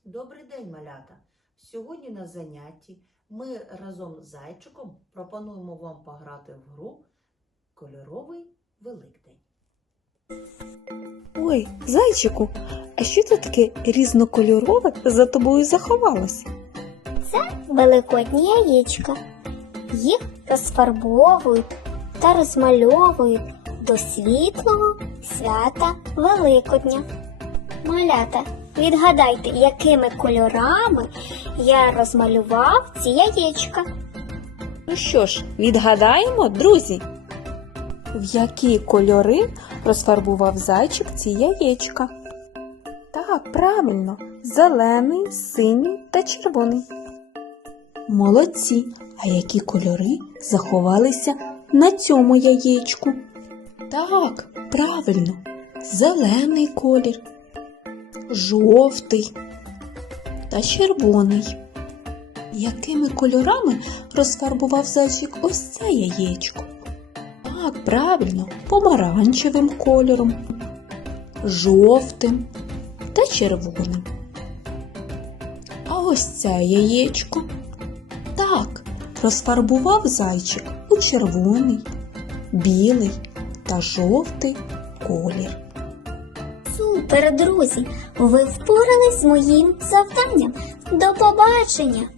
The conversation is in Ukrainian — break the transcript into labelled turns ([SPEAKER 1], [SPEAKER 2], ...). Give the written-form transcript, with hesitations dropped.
[SPEAKER 1] Добрий день, малята! Сьогодні на занятті ми разом з зайчиком пропонуємо вам пограти в гру «Кольоровий Великдень».
[SPEAKER 2] Ой, зайчику, а що це таке різнокольорове за тобою заховалося?
[SPEAKER 3] Це великодні яєчка. Їх розфарбовують та розмальовують до світлого свята Великодня. Малята, відгадайте, якими кольорами я розмалював ці яєчка.
[SPEAKER 2] Ну що ж, відгадаємо, друзі? В які кольори розфарбував зайчик ці яєчка? Так, правильно, зелений, синій та червоний. Молодці! А які кольори заховалися на цьому яєчку? Так, правильно, зелений колір, жовтий та червоний. Якими кольорами розфарбував зайчик ось це яєчко? Так, правильно, помаранчевим кольором, жовтим та червоним. А ось це яєчко. Так, розфарбував зайчик у червоний, білий та жовтий колір.
[SPEAKER 3] Супер, друзі! Ви впорались з моїм завданням. До побачення!